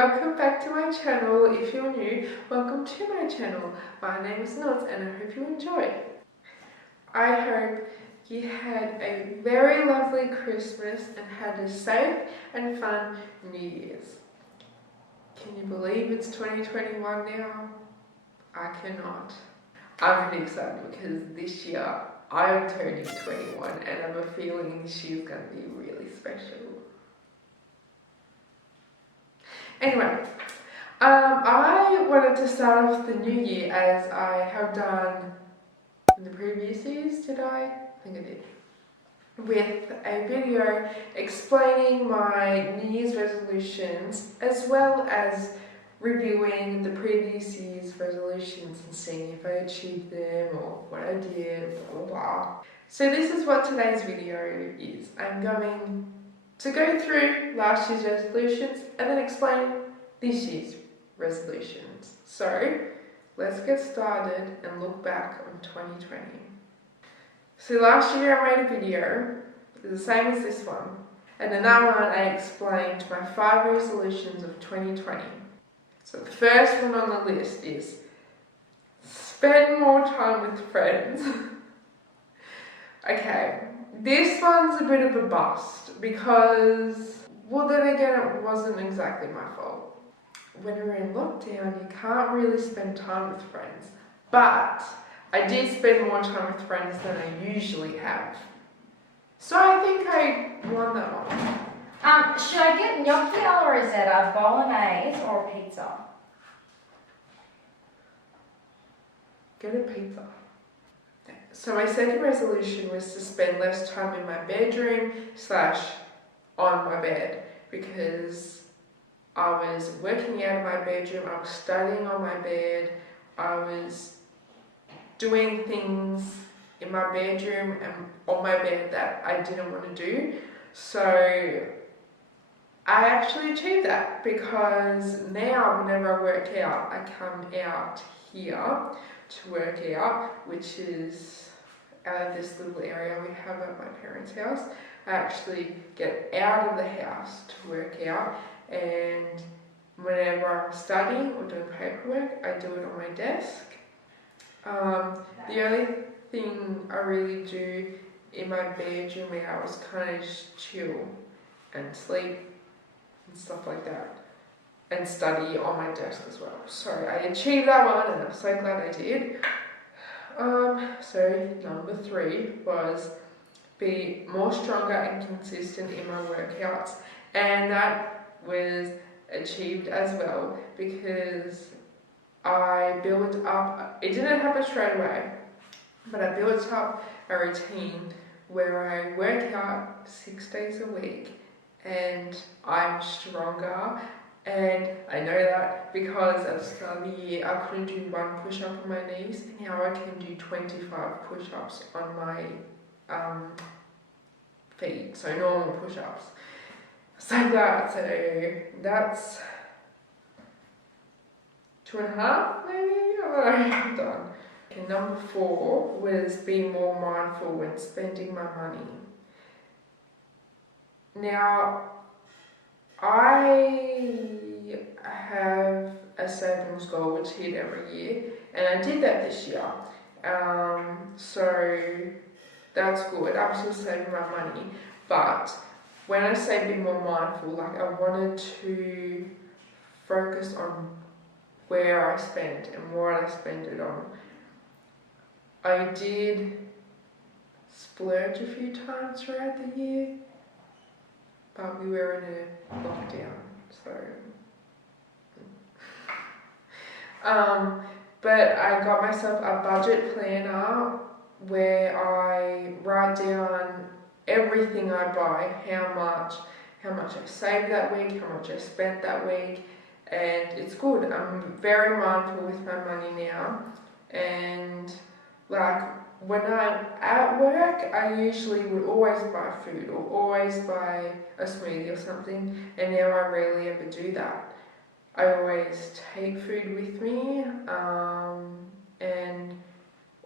welcome back to my channel. If you're new, welcome to my channel. My name is Nils and I hope you enjoy. I hope you had a very lovely Christmas and had a safe and fun New Year's. Can you believe it's 2021 now? I cannot. I'm pretty excited because this year I'm turning 21 and I have a feeling this year's going to be really special. Anyway, I wanted to start off the new year as I have done in the previous years, did I? I think I did. With a video explaining my New Year's resolutions as well as reviewing the previous year's resolutions and seeing if I achieved them or what I did, blah blah blah. So this is what today's video is. I'm going to go through last year's resolutions and then explain this year's resolutions. So let's get started and look back on 2020. So last year I made a video, the same as this one, and in that one I explained my 5 resolutions of 2020. So the first one on the list is spend more time with friends. Okay, this one's a bit of a bust because, well then again, it wasn't exactly my fault. When we're in lockdown, you can't really spend time with friends, but I did spend more time with friends than I usually have. So I think I won that one. Should I get gnocchi alla rosetta, bolognese, or a pizza? Get a pizza. So my second resolution was to spend less time in my bedroom / on my bed because I was working out of my bedroom, I was studying on my bed, I was doing things in my bedroom and on my bed that I didn't want to do. So I actually achieved that because now whenever I work out, I come out here to work out, which is out of this little area we have at my parents' house. I actually get out of the house to work out, and whenever I'm studying or doing paperwork, I do it on my desk. The only thing I really do in my bedroom now is kind of just chill and sleep and stuff like that, and study on my desk as well. So I achieved that one and I'm so glad I did. So number 3 was be more stronger and consistent in my workouts, and that was achieved as well because I built up, it didn't happen straight away, but I built up a routine where I work out 6 days a week and I'm stronger. And I know that because at the start of the year I couldn't do 1 push-up on my knees, and now I can do 25 push-ups on my feet, so normal push-ups. So glad. So that's 2.5 maybe? I'm done. Okay, number 4 was being more mindful when spending my money. Now, I have a savings goal which hit every year, and I did that this year. So that's good. I'm still saving my money, but when I say be more mindful, like I wanted to focus on where I spend and what I spend it on. I did splurge a few times throughout the year, but we were in a lockdown, so but I got myself a budget planner where I write down everything I buy, how much I saved that week, how much I spent that week, and it's good. I'm very mindful with my money now, and like when I'm at work, I usually would always buy food or always buy a smoothie or something, and now I rarely ever do that. I always take food with me,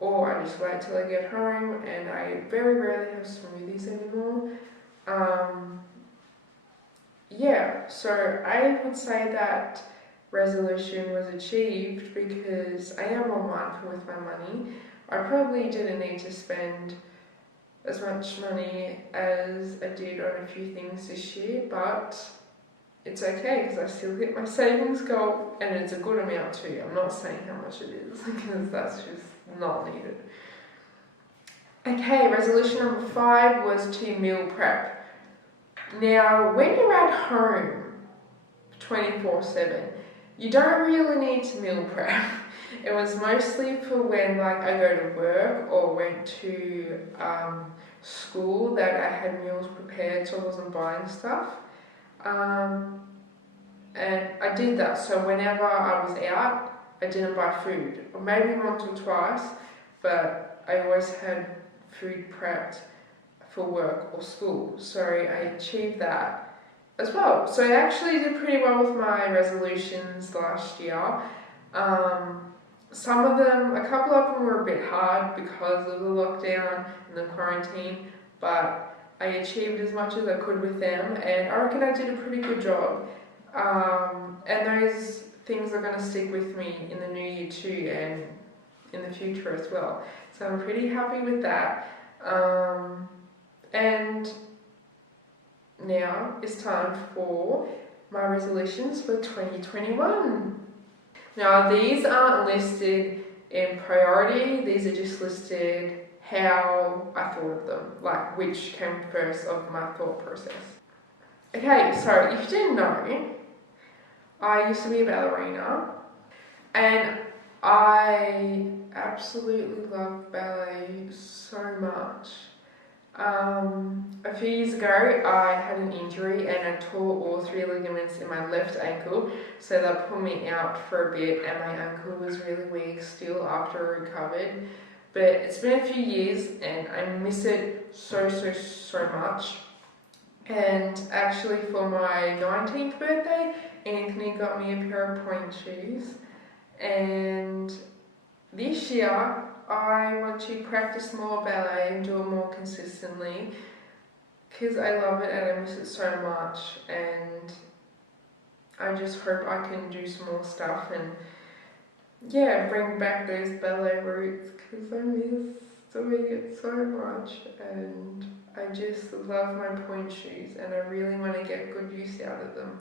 or I just wait till I get home, and I very rarely have smoothies anymore. yeah, so I would say that resolution was achieved because I am more mindful with my money. I probably didn't need to spend as much money as I did on a few things this year, but it's okay because I still hit my savings goal and it's a good amount too. I'm not saying how much it is because that's just not needed. Okay, resolution number 5 was to meal prep. Now, when you're at home 24/7, you don't really need to meal prep. It was mostly for when I go to work or went to school that I had meals prepared, so I wasn't buying stuff. And I did that, so whenever I was out, I didn't buy food. Or maybe once or twice, but I always had food prepped for work or school, so I achieved that as well. So I actually did pretty well with my resolutions last year. Some of them, a couple of them were a bit hard because of the lockdown and the quarantine, but I achieved as much as I could with them, and I reckon I did a pretty good job. And those things are going to stick with me in the new year too, and in the future as well. So I'm pretty happy with that. And now it's time for my resolutions for 2021. Now these aren't listed in priority, these are just listed how I thought of them, like which came first of my thought process. Okay, so if you didn't know, I used to be a ballerina and I absolutely love ballet so much. A few years ago I had an injury and I tore all 3 ligaments in my left ankle, so that put me out for a bit and my ankle was really weak still after I recovered. But it's been a few years and I miss it so much. And actually for my 19th birthday, Anthony got me a pair of pointe shoes, and this year I want to practice more ballet and do it more consistently because I love it and I miss it so much, and I just hope I can do some more stuff and bring back those ballet roots because I miss doing it so much, and I just love my pointe shoes and I really want to get good use out of them.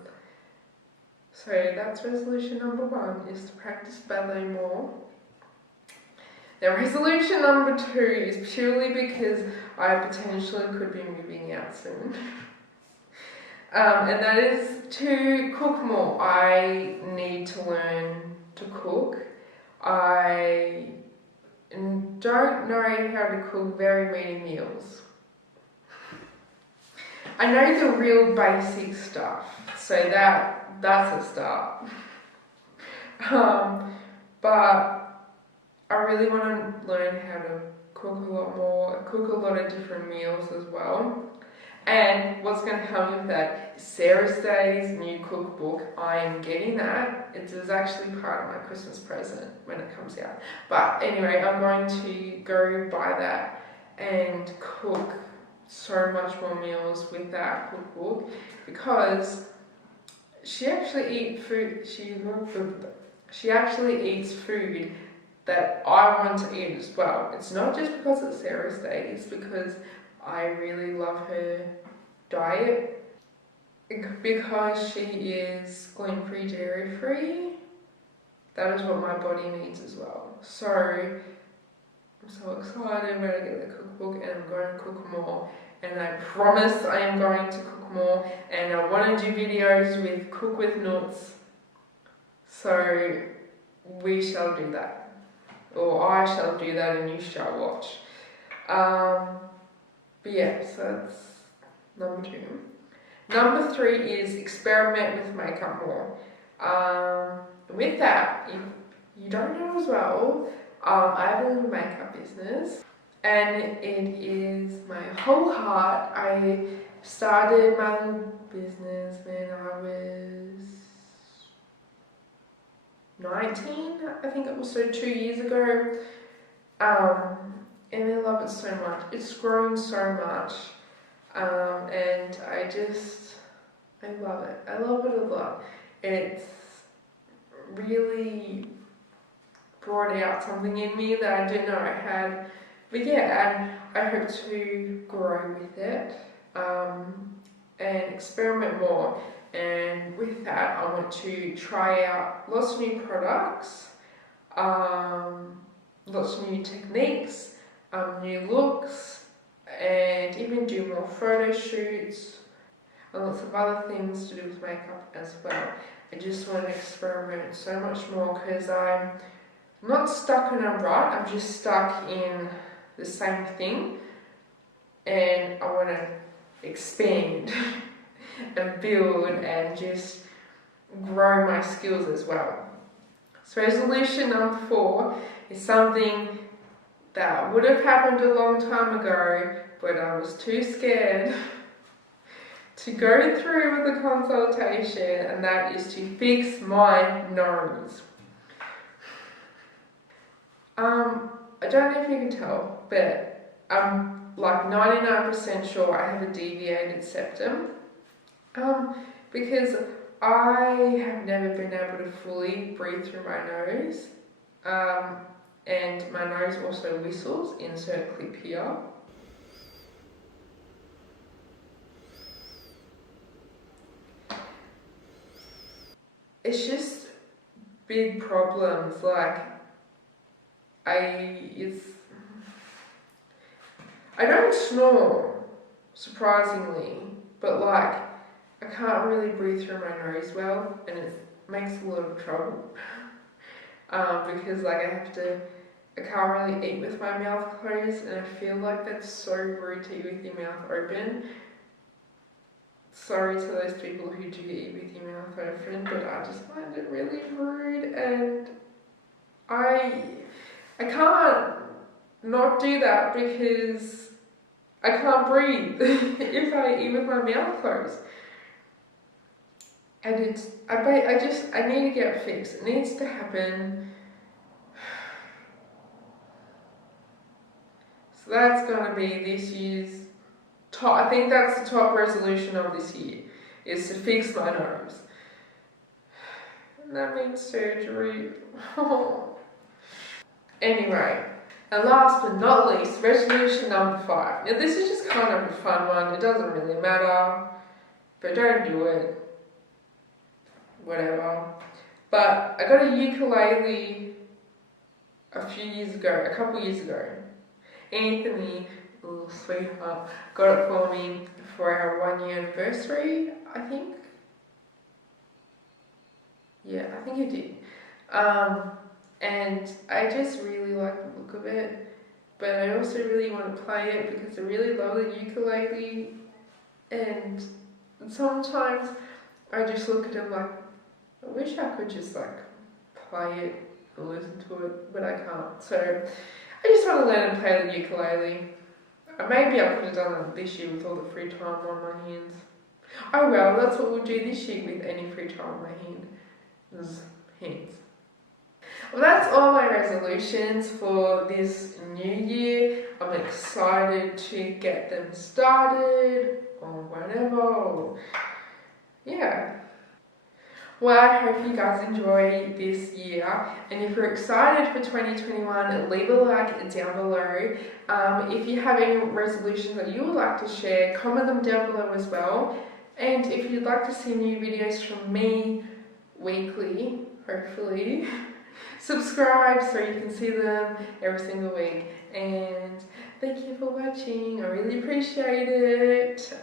So that's resolution number 1, is to practice ballet more. Now resolution number 2 is purely because I potentially could be moving out soon. And that is to cook more. I need to learn to cook. I don't know how to cook very many meals. I know the real basic stuff, so that's a start. But I really want to learn how to cook a lot more, cook a lot of different meals as well. And what's going to help me with that is Sarah's Day's new cookbook. I am getting that. It is actually part of my Christmas present when it comes out. But anyway, I'm going to go buy that and cook so much more meals with that cookbook, because she actually eats food. She actually eats food that I want to eat as well. It's not just because it's Sarah's Day, it's because I really love her diet, because she is gluten-free, dairy-free. That is what my body needs as well. So I'm so excited when I get the cookbook, and I'm going to cook more, and I promise I am going to cook more, and I want to do videos with Cook with Nuts, so we shall do that. Or I shall do that and you shall watch. But yeah, so that's number 2. Number 3 is experiment with makeup more. With that, if you don't know as well, I have a little makeup business and it is my whole heart. I started my little business when I was 19, I think it was, so 2 years ago, and I love it so much. It's grown so much, and I love it. I love it a lot. It's really brought out something in me that I didn't know I had. But yeah, and I hope to grow with it and experiment more. And with that, I want to try out lots of new products, lots of new techniques, new looks, and even do more photo shoots and lots of other things to do with makeup as well. I just want to experiment so much more because I'm not stuck in a rut, I'm just stuck in the same thing, and I want to expand and build and just grow my skills as well. So resolution number 4 is something that would have happened a long time ago, but I was too scared to go through with the consultation, and that is to fix my nose. I don't know if you can tell, but I'm like 99% sure I have a deviated septum. Because I have never been able to fully breathe through my nose. And my nose also whistles, insert clip here. It's just big problems, like I don't snore, surprisingly, but like I can't really breathe through my nose well, and it makes a lot of trouble. Because like I can't really eat with my mouth closed, and I feel like that's so rude to eat with your mouth open. Sorry to those people who do eat with your mouth open, but I just find it really rude, and I can't not do that because I can't breathe if I eat with my mouth closed. And I need to get fixed. It needs to happen. So that's going to be this year's top. I think that's the top resolution of this year, is to fix my nose. And that means surgery. Anyway, and last but not least, resolution number 5. Now this is just kind of a fun one. It doesn't really matter, but don't do it. Whatever. But I got a ukulele a couple years ago. Anthony, little sweetheart, got it for me for our 1 year anniversary, I think. Yeah, I think he did. And I just really like the look of it, but I also really want to play it because I really love the ukulele, and sometimes I just look at it like, I wish I could just like play it and listen to it, but I can't. So I just want to learn and play the ukulele. Maybe I could have done that this year with all the free time on my hands. Oh well, that's what we'll do this year with any free time on my hands. Well, that's all my resolutions for this new year. I'm excited to get them started or whatever. Yeah. Well, I hope you guys enjoy this year, and if you're excited for 2021, leave a like down below. If you have any resolutions that you would like to share, comment them down below as well. And if you'd like to see new videos from me weekly, hopefully, subscribe so you can see them every single week. And thank you for watching, I really appreciate it.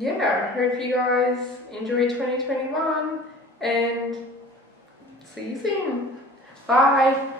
Yeah, I hope you guys enjoy 2021 and see you soon. Bye.